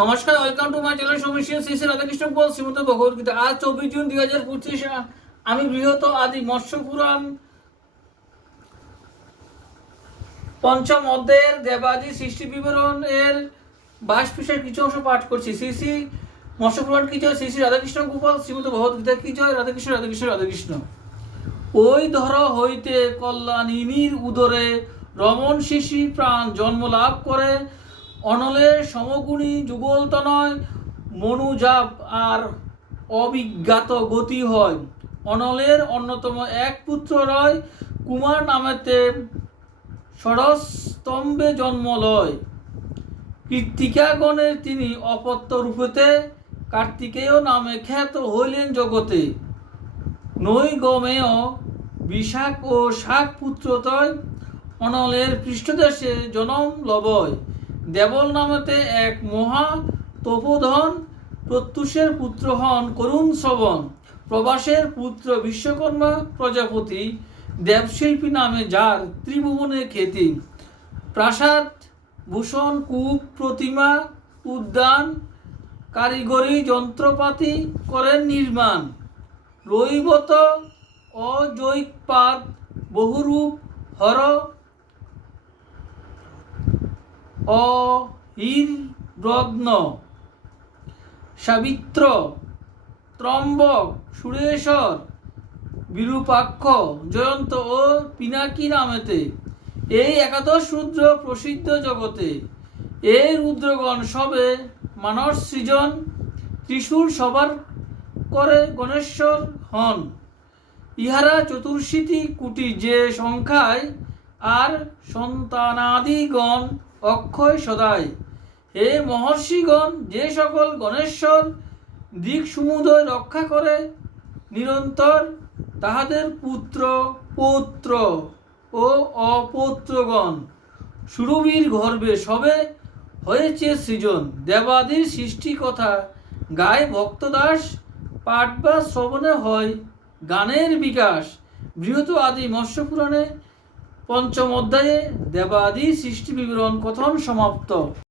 নমস্কার, welcome to my channel সমীশ্বর শ্রী শ্রী রাধাকৃষ্ণ বল শ্রীমদ ভগবত গীতা। আজ 24 জুন 2025 আমি বৃহৎ আদি মৎস্য পুরাণ পঞ্চম অধ্যায়ের দেবাদি সৃষ্টি বিবরণ এর 22 পৃষ্ঠার কিছু অংশ পাঠ করছি। শ্রী শ্রী মৎস্য পুরাণ কি জয়, শ্রী শ্রী রাধাকৃষ্ণ গোপাল শ্রীমদ ভগবত গীতা কি জয়। রাধাকৃষ্ণ রাধাকৃষ্ণ রাধাকৃষ্ণ। ওই ধর হইতে কল্যাণিনীর উদরে রমণ শিশি প্রাণ জন্ম লাভ করে। অনলের সমগুণী যুগলতনয় মনুজাপ আর অবিজ্ঞাত গতি হয়। অনলের অন্যতম এক পুত্র রয়, কুমার নামেতে ষড়স্তম্ভে জন্ম লয়। কৃত্তিকাগণের তিনি অপত্য রূপেতে কার্তিকেয় নামে খ্যাত হইলেন জগতে। নৈগমেয় বিশাখ ও শাক পুত্রতয় অনলের পৃষ্ঠদেশে জনম লবয়। দেবল নামেতে এক মহা তপোধন প্রত্যুষের পুত্র হন করুণ শ্রবণ। প্রবাসের পুত্র বিশ্বকর্মা প্রজাপতি দেবশিল্পী নামে যার ত্রিভুবনে খ্যাতি। প্রাসাদ ভূষণ কূপ প্রতিমা উদ্যান কারিগরি যন্ত্রপাতি করেন নির্মাণ। রৈবত অজৈপাদ বহুরূপ হর অহিরগ্ন সাবিত্র ত্রম্বক সুরেশ্বর বিরূপাক্ষ জয়ন্ত ও পিনাকি নামেতে এই একাদশ রুদ্র প্রসিদ্ধ জগতে। এই রুদ্রগণ সবে মানস সৃজন, ত্রিশূল সবার করে গণেশ্বর হন। ইহারা চতুর্শীতি কোটি যে সংখ্যায়, আর সন্তানাদিগণ অক্ষয় সদায়। হে মহর্ষিগণ, যে সকল গণেশ্বর দিক সমুদয় রক্ষা করে নিরন্তর, তাহাদের পুত্র পৌত্র ও অপৌত্রগণ সুরবীর গর্ভে সবে হয়েছে সৃজন। দেবাদির সৃষ্টি কথা গায় ভক্তদাস, পাঠ বা শ্রবণে হয় গানের বিকাশ। বৃহৎ আদি মৎস্য পুরাণে পঞ্চম অধ্যায়ে দেবাদি সৃষ্টি বিবরণ কথন সমাপ্ত।